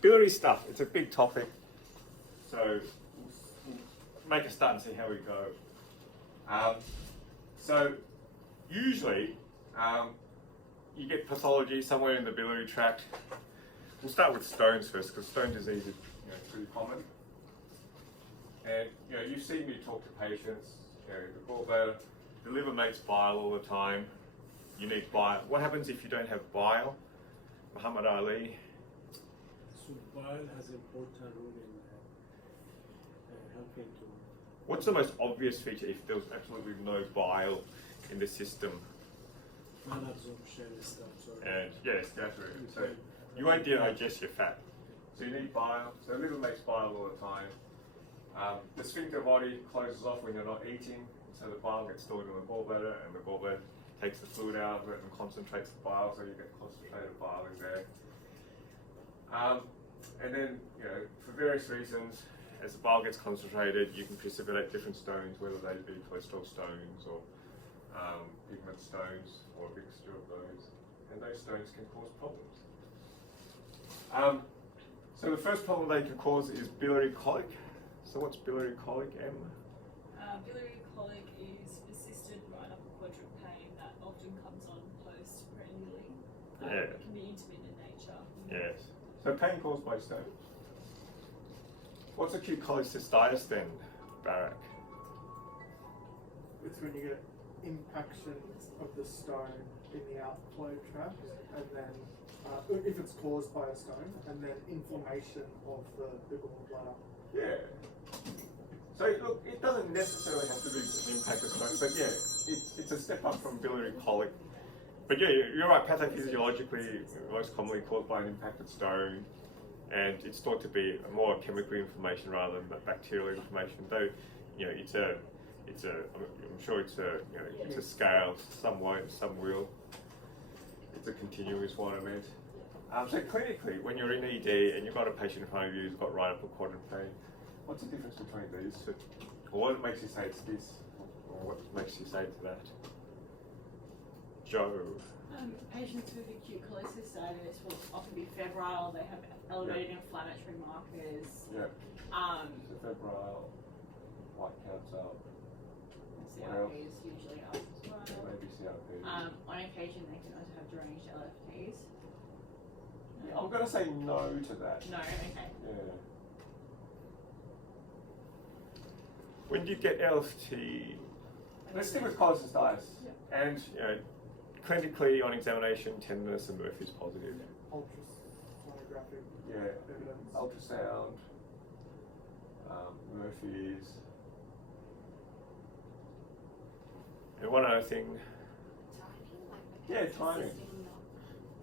biliary stuff, it's a big topic. So we'll make a start and see how we go. So usually you get pathology somewhere in the biliary tract. We'll start with stones first because stone disease is pretty common. And you've seen me talk to patients, the gallbladder, the liver makes bile all the time. You need bile. What happens if you don't have bile? Muhammad Ali. So bile has an important role in helping to... What's the most obvious feature if there's absolutely no bile in the system? Malabsorption stuff. And yes, scattering. So you won't digest your fat. So you need bile. So the liver makes bile all the time. The sphincter body closes off when you're not eating, so the bile gets stored in the gallbladder, and the gallbladder takes the fluid out of it and concentrates the bile, so you get concentrated bile in there. And then, for various reasons, as the bile gets concentrated, you can precipitate different stones, whether they be cholesterol stones or pigment stones or a mixture of those, and those stones can cause problems. So the first problem they can cause is biliary colic. So what's biliary colic, Em? Biliary colic is persistent right upper quadrant pain that often comes on post-prandially. Yeah. It can be intermittent in nature. Yes. So pain caused by stone. What's acute cholecystitis then, Barrack? It's when you get impaction of the stone in the outflow tract, and then if it's caused by a stone, and then inflammation of the gallbladder. Yeah. So look, it doesn't necessarily have to be an impacted stone, but it's a step up from biliary colic. But you're right, pathophysiologically, most commonly caused by an impacted stone, and it's thought to be more chemical inflammation rather than bacterial inflammation. Though, I'm sure it's a scale. Some won't, some will. It's a continuous one event. So clinically, when you're in ED and you've got a patient in front of you who's got right upper quadrant pain, what's the difference between these two? Or what makes you say it's this? Or what makes you say to that? Joe. Patients with acute cholecystitis will often be febrile. They have elevated inflammatory markers. So febrile, white counts up. CRPs usually up as well. Maybe CRP. On occasion, they can also have deranged LFTs. I'm going to say no to that. No, okay. Yeah. When do you get LFT? Let's stick with cholecystitis. And clinically on examination, tenderness and Murphy's positive. Ultrasonographic evidence. Ultrasound, Murphy's. And one other thing. Timing.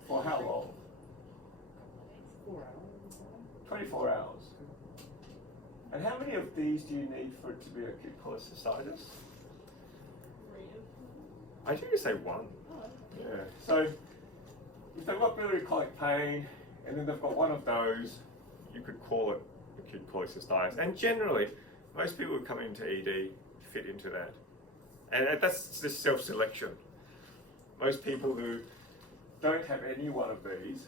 For how long? 4 hours. 24 hours. And how many of these do you need for it to be acute cholecystitis? I think you say one. Yeah. So if they've got biliary colic pain and then they've got one of those, you could call it acute cholecystitis. And generally, most people who come into ED fit into that. And that's just self-selection. Most people who don't have any one of these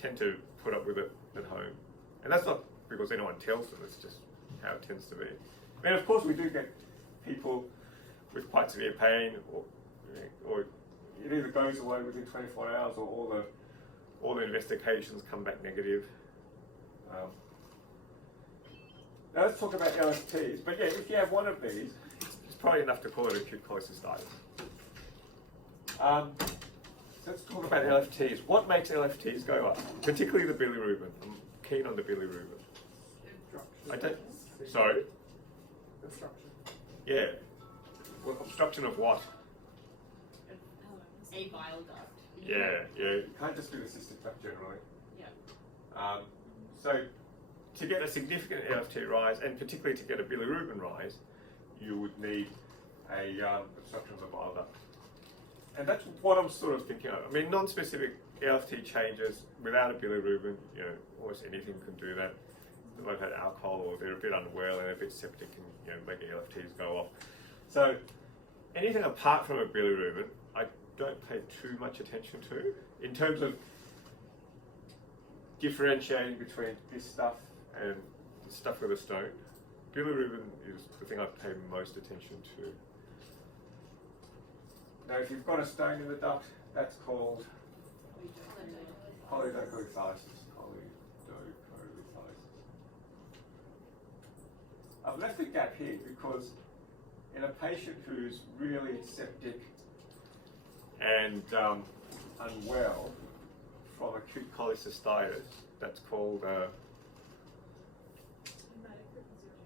tend to put up with it at home. And that's not because anyone tells them, it's just how it tends to be. I mean, of course, we do get people with quite severe pain, or it either goes away within 24 hours or all the investigations come back negative. Now let's talk about LFTs. But if you have one of these, it's probably enough to call it acute cholecystitis. Let's talk about LFTs. What makes LFTs go up? Particularly the bilirubin. I'm keen on the bilirubin. Sorry? Obstruction. Yeah. Well, obstruction of what? A bile duct. Yeah. You can't just do the cystic duct generally. Yeah. So to get a significant LFT rise, and particularly to get a bilirubin rise, you would need a obstruction of the bile duct. And that's what I'm sort of thinking of. I mean, non-specific LFT changes without a bilirubin, almost anything can do that. They've had alcohol or they're a bit unwell and a bit septic can make LFTs go off. So anything apart from a bilirubin, I don't pay too much attention to. In terms of differentiating between this stuff and the stuff with a stone. Bilirubin is the thing I pay most attention to. Now, if you've got a stone in the duct, that's called cholecystitis. I've left a gap here because in a patient who's really septic and unwell from acute cholecystitis, that's called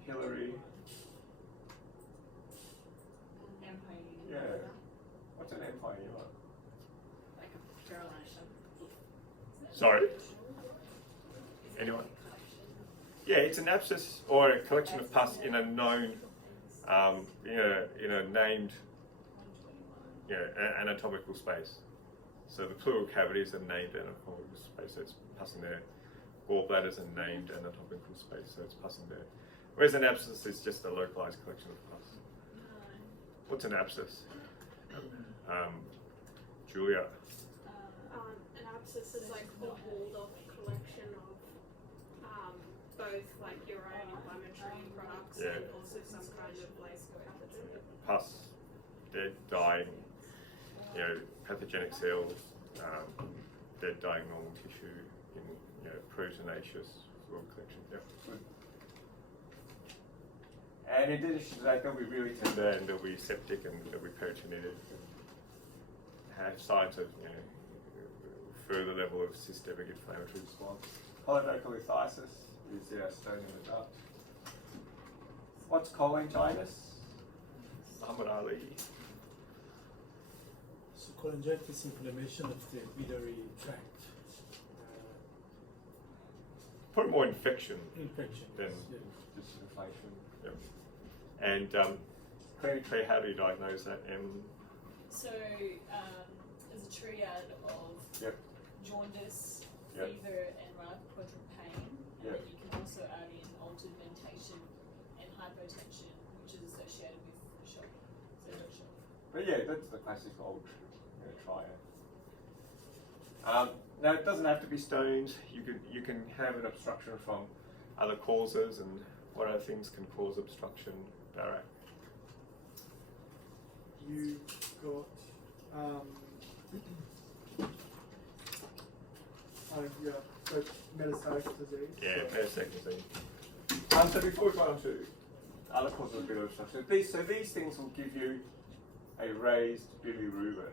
Biliary. Yeah. What's an empire? Like a paralysis. Sorry? Anyone? Yeah, it's an abscess or a collection of pus in a known, in a named, anatomical space. So the pleural cavity is a named anatomical space, so it's pus in there. Gallbladder is a named anatomical space, so it's pus in there. Whereas an abscess is just a localized collection of pus. What's an abscess? Julia. An abscess is like the walled-off collection of both like your own inflammatory products and also some kind of like pathogen. Pus, dead, dying, pathogenic cells, dead, dying normal tissue, in proteinaceous fluid collection. Yeah, good. And in addition to that, they'll be really tender and they'll be septic and they'll be peritonitic and have signs of further level of systemic inflammatory response. Cholangitis is stone in the duct. What's cholangitis? Muhammad Ali. So cholangitis, inflammation of the biliary tract. Probably more infection Infection. than Yeah. just inflation. Yep. And clinically, how do you diagnose that? So there's a triad of Yep. jaundice, Yep. fever, and right upper quadrant pain, and Yep. then you can also add in altered mentation and hypotension, which is associated with shock. So shock. But yeah, that's the classic old triad. Now it doesn't have to be stones. You can have an obstruction from other causes, and what other things can cause obstruction, Barrack? You've got so metastatic disease. Yeah, so metastatic disease. So before we go on to other causes of biliary obstruction, these things will give you a raised bilirubin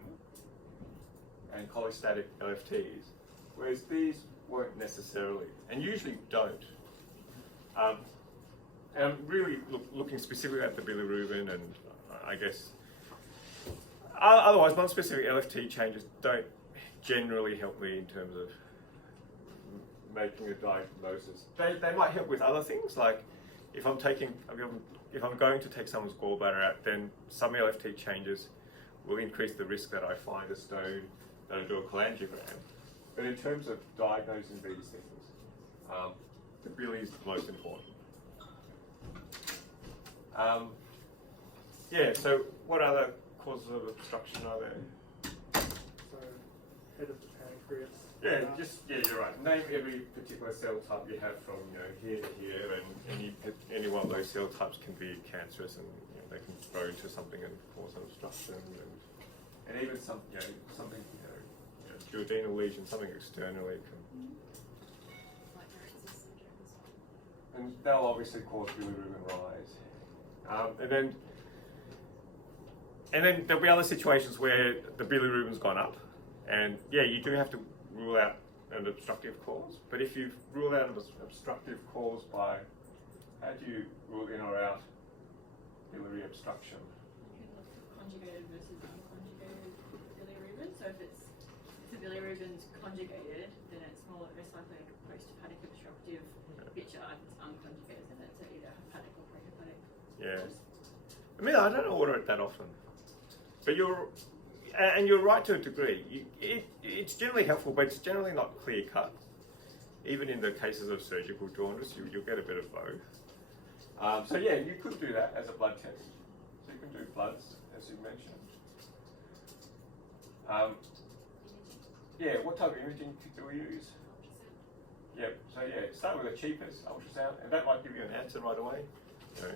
and cholestatic LFTs, whereas these won't necessarily, and usually don't. And I'm really looking specifically at the bilirubin, and I guess otherwise non-specific LFT changes don't generally help me in terms of making a diagnosis. They might help with other things, like if I'm going to take someone's gallbladder out, then some LFT changes will increase the risk that I find a stone, that I do a cholangiogram. But in terms of diagnosing these things, the bili is the most important. So what other causes of obstruction are there? So head of the pancreas. You're right. Name every particular cell type you have from here to here, and any one of those cell types can be cancerous, and they can grow into something and cause an obstruction, and even something duodenal lesion, something externally can. And that'll obviously cause bilirubin rise. And then there'll be other situations where the bilirubin's gone up, and you do have to rule out an obstructive cause. But if you rule out an obstructive cause by, how do you rule in or out biliary obstruction? Conjugated versus unconjugated bilirubin. So if the bilirubin's conjugated, then it's more likely like a post-hepatic obstructive picture. If it's unconjugated, then it's either hepatic or prehepatic. Yeah. I don't order it that often, but you're right to a degree. It's generally helpful, but it's generally not clear cut. Even in the cases of surgical jaundice, you'll get a bit of both. You could do that as a blood test. So you can do bloods, as you mentioned. What type of imaging do we use? yeah, start with the cheapest ultrasound, and that might give you an answer right away. You know,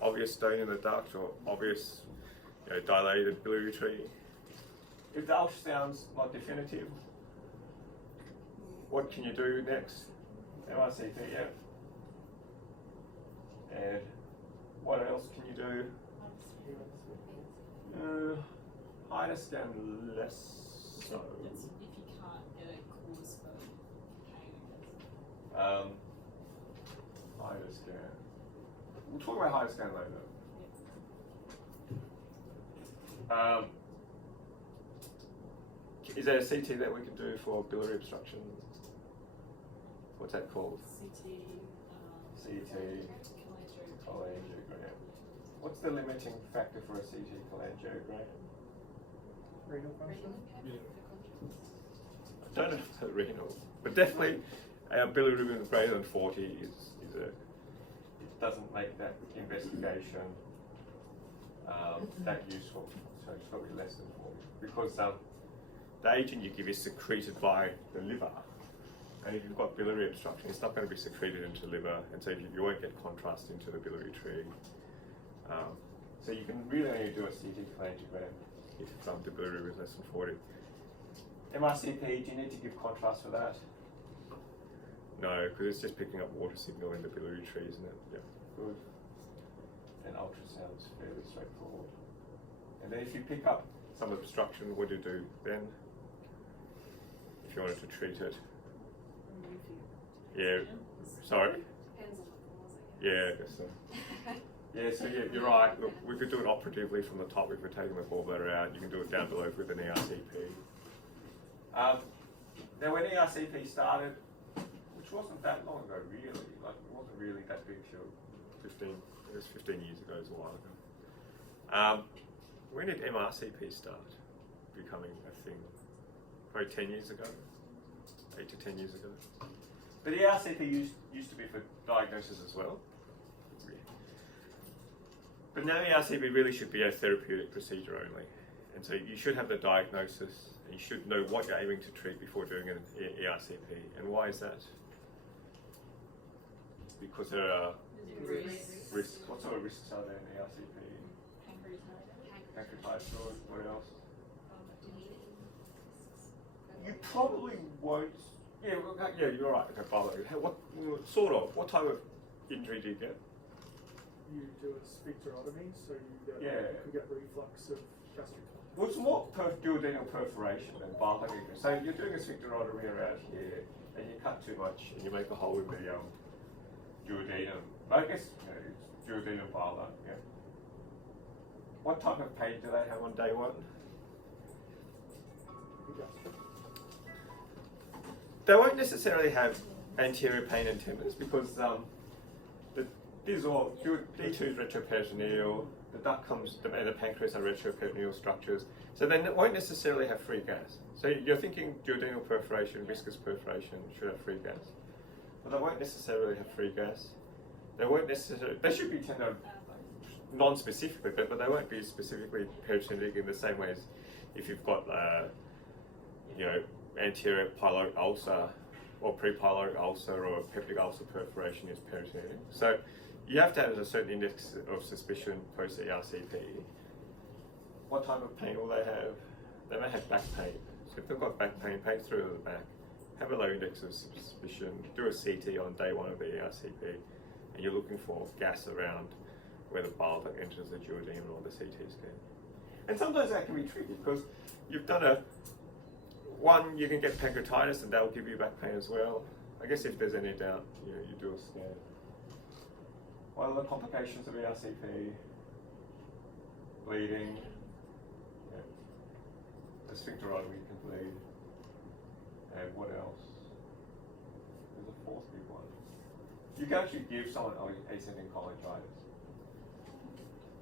obvious stone in the duct or obvious, you know, dilated biliary tree. If the ultrasound's not definitive, what can you do next? MRCP, yeah. And what else can you do? Higher scan less so. That's if you can't get a cause for pain, I guess. Higher scan. We'll talk about higher scan later. Is there a CT that we can do for biliary obstruction? What's that called? CT, cholangiogram. What's the limiting factor for a CT cholangiogram? Renal function? I don't know if it's renal, but definitely bilirubin greater than 40 is it doesn't make that investigation that useful. So it's probably less than 40 because the agent you give is secreted by the liver. And if you've got biliary obstruction, it's not going to be secreted into the liver, and so you won't get contrast into the biliary tree. So you can really only do a CT cholangiogram if the bilirubin is less than 40. MRCP, do you need to give contrast for that? No, because it's just picking up water signal in the biliary tree, isn't it? Yeah, good. And ultrasound's fairly straightforward. And then if you pick up some obstruction, what do you do then? If you wanted to treat it? Yeah, sorry? Depends on the cause, I guess. Yeah, I guess so. Yeah, so yeah, you're right. Look, we could do it operatively from the top if we're taking the gallbladder out. You can do it down below with an ERCP. Now, when ERCP started, which wasn't that long ago, really, like it wasn't really that big till 15 years ago, it was a while ago. When did MRCP start becoming a thing? Probably 10 years ago, 8 to 10 years ago. But ERCP used to be for diagnosis as well. But now ERCP really should be a therapeutic procedure only. And so you should have the diagnosis and you should know what you're aiming to treat before doing an ERCP. And why is that? Because there are risks. What sort of risks are there in ERCP? Pancreatitis, what else? You probably won't. Yeah, you're right. Okay, Barrack. What type of injury do you get? You do a sphincterotomy, so you could get reflux of gastric. Well, it's more duodenal perforation than Barrack injury. So you're doing a sphincterotomy around here, and you cut too much, and you make a hole in the duodenum. I guess it's duodenum Barrack. Yeah. What type of pain do they have on day one? They won't necessarily have anterior pain and tenderness because D2 is retroperitoneal, the duct and the pancreas are retroperitoneal structures, so they won't necessarily have free gas. So you're thinking duodenal perforation, viscous perforation should have free gas. But they won't necessarily have free gas. They should be tender non-specifically, but they won't be specifically peritonitic in the same way as if you've got anterior pyloric ulcer or pre-pyloric ulcer or peptic ulcer perforation is peritoneal. So you have to have a certain index of suspicion post ERCP. What type of pain will they have? They may have back pain. So if they've got back pain, pain through the back, have a low index of suspicion, do a CT on day one of the ERCP, and you're looking for gas around where the bile duct enters the duodenum or the CT scan. And sometimes that can be tricky because you've done you can get pancreatitis and that'll give you back pain as well. I guess if there's any doubt, you do a scan. What are the complications of ERCP? Bleeding. Yeah. The sphincterotomy can bleed. And what else? There's a fourth big one. You can actually give someone ascending cholangitis.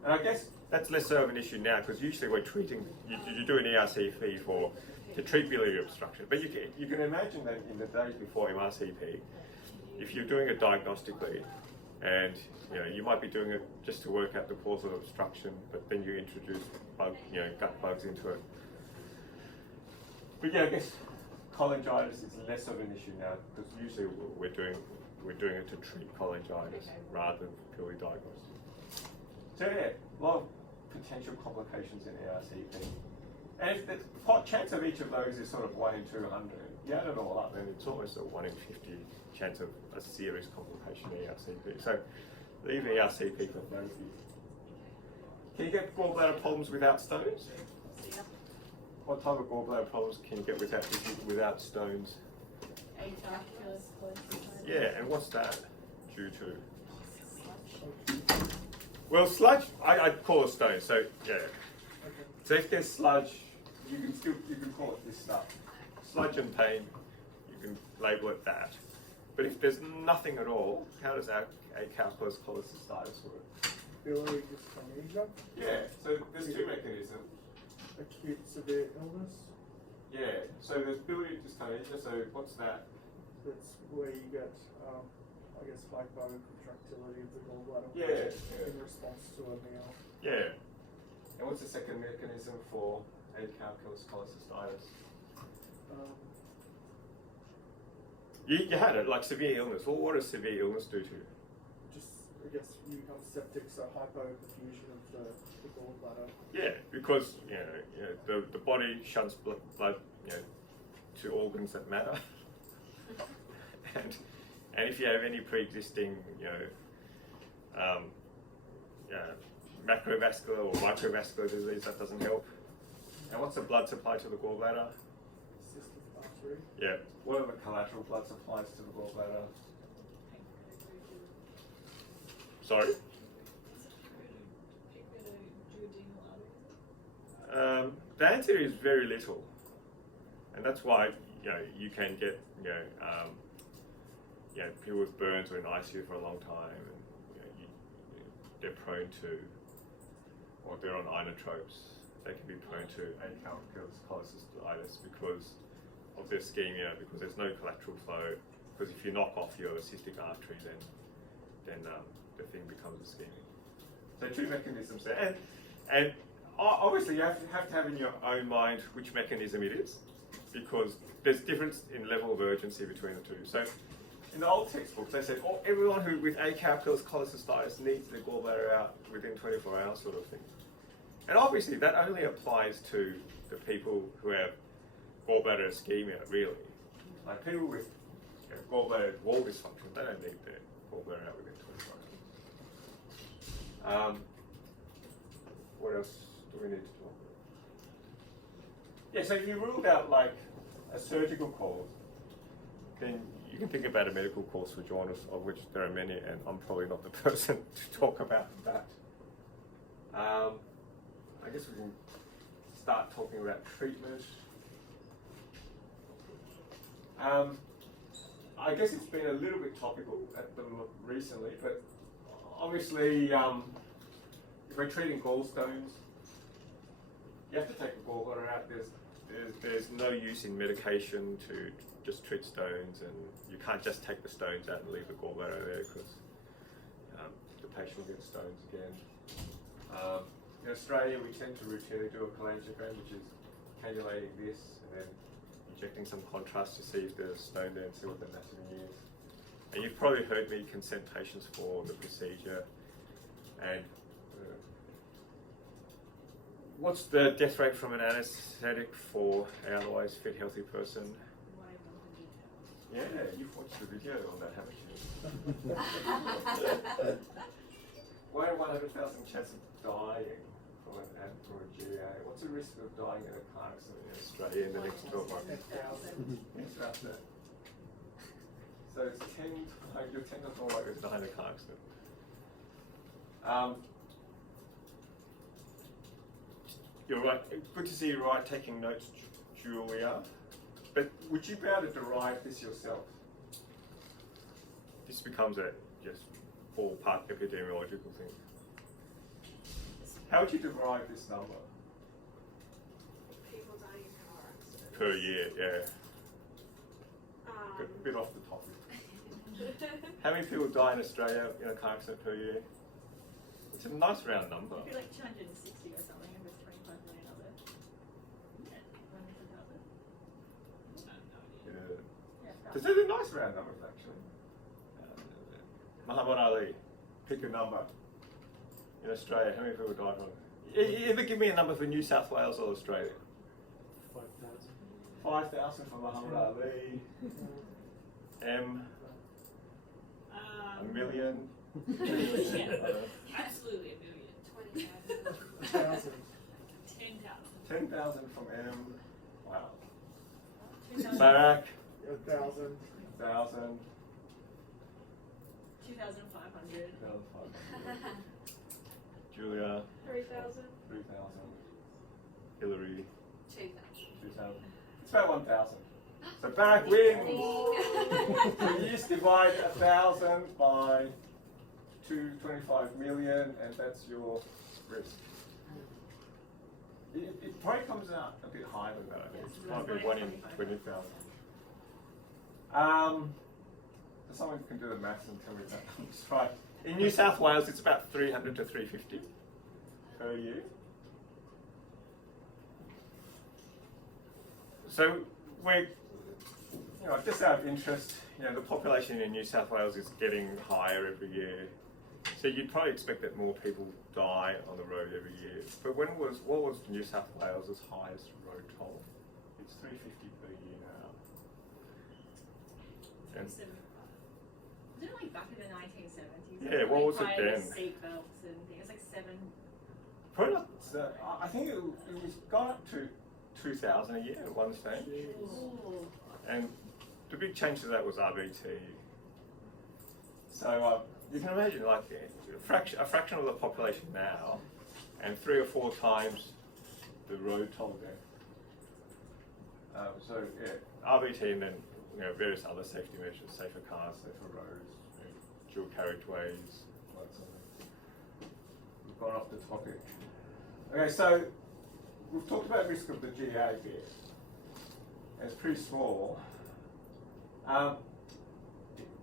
And I guess that's less so of an issue now because usually we're treating, you do an ERCP to treat biliary obstruction. But you can imagine that in the days before MRCP, if you're doing it diagnostically, and you might be doing it just to work out the cause of obstruction, but then you introduce gut bugs into it. But yeah, I guess cholangitis is less of an issue now because usually we're doing it to treat cholangitis rather than purely diagnostic. So yeah, a lot of potential complications in ERCP. And if the chance of each of those is sort of 1 in 200, you add it all up, then it's almost a 1 in 50 chance of a serious complication in ERCP. So leave ERCP for therapy. Can you get gallbladder problems without stones? Yeah. What type of gallbladder problems can you get without stones? Yeah, and what's that due to? Well, sludge, I'd call it stone, so yeah. So if there's sludge, you can call it this stuff. Sludge and pain, you can label it that. But if there's nothing at all, how does acute cholecystitis work? Biliary dystonia. Yeah, so there's two mechanisms. Acute severe illness. Yeah, so there's biliary dystonia, so what's that? That's where you get, I guess, hypocontractility of the gallbladder. Yeah, In response to a meal. Yeah. And what's the second mechanism for acute cholecystitis? You had it, like severe illness. Well, what does severe illness do to you? Just, I guess, you become septic, so hypoperfusion of the gallbladder. Yeah, because the body shunts blood to organs that matter, and if you have any pre-existing macrovascular or microvascular disease, that doesn't help. And what's the blood supply to the gallbladder? Cystic artery. Yeah. What are the collateral blood supplies to the gallbladder? Sorry? The answer is very little, and that's why you can get people with burns or in ICU for a long time, and they're prone to, or they're on inotropes. They can be prone to acute cholecystitis because of their ischemia, because there's no collateral flow. Because if you knock off your cystic artery, then the thing becomes ischemic. So two mechanisms there, and obviously you have to have in your own mind which mechanism it is, because there's difference in level of urgency between the two. So in the old textbooks, they said everyone who with acute cholecystitis needs their gallbladder out within 24 hours, sort of thing. And obviously that only applies to the people who have gallbladder ischemia, really. Like people with gallbladder wall dysfunction, they don't need their gallbladder out within 24 hours. What else do we need to talk about? Yeah, so if you ruled out like a surgical cause, then you can think about a medical cause for jaundice, of which there are many, and I'm probably not the person to talk about that. I guess we can start talking about treatment. I guess it's been a little bit topical recently, but obviously if we're treating gallstones, you have to take the gallbladder out. There's no use in medication to just treat stones, and you can't just take the stones out and leave the gallbladder there because the patient will get stones again. In Australia, we tend to routinely do a cholangiogram, which is cannulating this and then injecting some contrast to see if there's a stone there and see what the anatomy is. And you've probably heard me consent patients for the procedure. And what's the death rate from an anaesthetic for an otherwise fit, healthy person? Yeah, you've watched the video on that, haven't you? 1 in 100,000 chance of dying from an ad or a GA. What's the risk of dying in a car accident in Australia in the next 12 months? It's about that. So it's 10 times more likely to die in a car accident. You're right. Good to see you right taking notes, Julia. But would you be able to derive this yourself? This becomes a just ballpark epidemiological thing. How would you derive this number? People dying in car accidents. Per year, yeah. A bit off the topic. How many people die in Australia in a car accident per year? It's a nice round number. It'd be like 260 or something if there's 25 million of it. Yeah, 100,000. This is a nice round number, actually. Muhammad Ali, pick a number. In Australia, how many people died from it? Either give me a number for New South Wales or Australia. 5,000. 5,000 for Muhammad Ali. M. A million. Absolutely a million. 20,000. 10,000. 10,000 from M. Wow. 2,000. Barrack. 1,000. 1,000. 2,500. 2,500. Julia. 3,000. 3,000. Hillary. 2,000. 2,000. It's about 1,000. So Barrack wins. So you just divide 1,000 by 225 million, and that's your risk. It probably comes out a bit higher than that. I think it's probably 1 in 20,000. So someone can do the maths and tell me if that comes right. In New South Wales, it's about 300 to 350 per year. So we're, just out of interest, the population in New South Wales is getting higher every year. So you'd probably expect that more people die on the road every year. But what was New South Wales' highest road toll? It's 350 per year now. And 75. Wasn't it like back in the 1970s? Yeah, what was it prior to then? Seatbelts and things. It's like 7. probably not. I think it was gone up to 2,000 a year at one stage. Ooh. And the big change to that was RBT. So you can imagine like a fraction of the population now, and 3 or 4 times the road toll death. So yeah, RBT and then various other safety measures, safer cars, safer roads, dual carriageways, all that sort of thing. We've gone off the topic. Okay, so we've talked about risk of the GA bit. It's pretty small.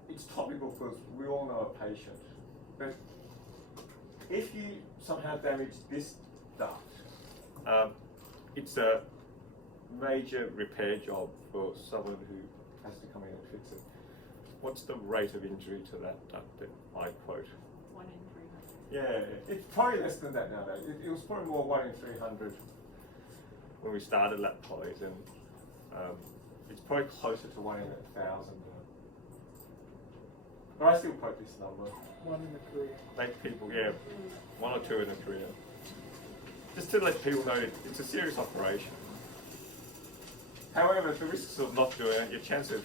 It's topical because we all know a patient. But if you somehow damage this duct, it's a major repair job for someone who has to come in and fix it. What's the rate of injury to that duct that I quote? 1 in 300. Yeah, it's probably less than that nowadays. It was probably more 1 in 300 when we started lap polys, and it's probably closer to 1 in 1,000 now. But I still quote this number. 1 in a career. Make people, 1 or 2 in a career. Just to let people know it's a serious operation. However, the risks of not doing it, your chance of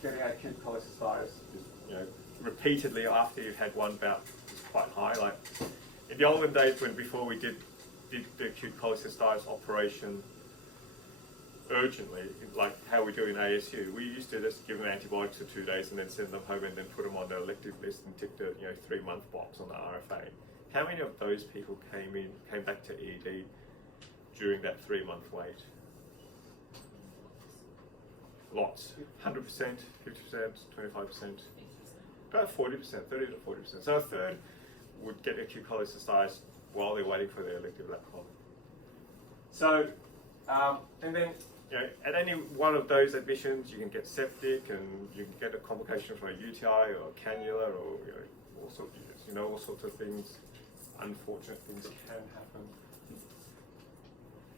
getting acute cholecystitis is, repeatedly after you've had one bout is quite high. Like in the olden days before we did the acute cholecystitis operation urgently, like how we do in ASU, we used to just give them antibiotics for 2 days and then send them home and then put them on the elective list and tick the 3-month box on the RFA. How many of those people came back to ED during that 3-month wait? Lots. 100%, 50%, 25%, about 40%, 30 to 40%. So a third would get acute cholecystitis while they're waiting for their elective lap colic. So, and then at any one of those admissions, you can get septic, and you can get a complication from a UTI or a cannula, or all sorts of things. Unfortunate things can happen.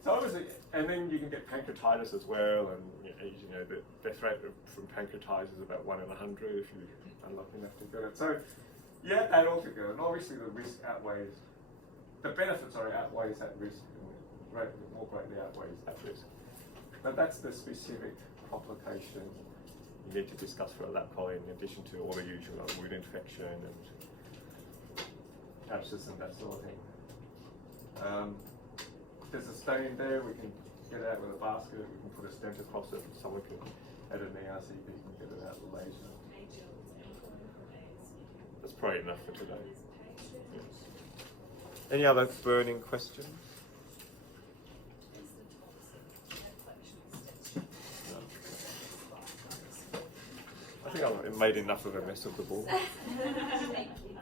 So obviously, and then you can get pancreatitis as well, and the death rate from pancreatitis is about 1 in 100 if you're unlucky enough to get it. So you add that all together, and obviously the risk outweighs, the benefits outweighs that risk, and more greatly outweighs that risk. But that's the specific complication you need to discuss for a lap poly, in addition to all the usual wound infection and abscess and that sort of thing. If there's a stain there, we can get it out with a basket, we can put a stent across it, and someone can, at an ERCP, can get it out later. That's probably enough for today. Yes. Any other burning questions? No. I think I've made enough of a mess of the ball. Thank you.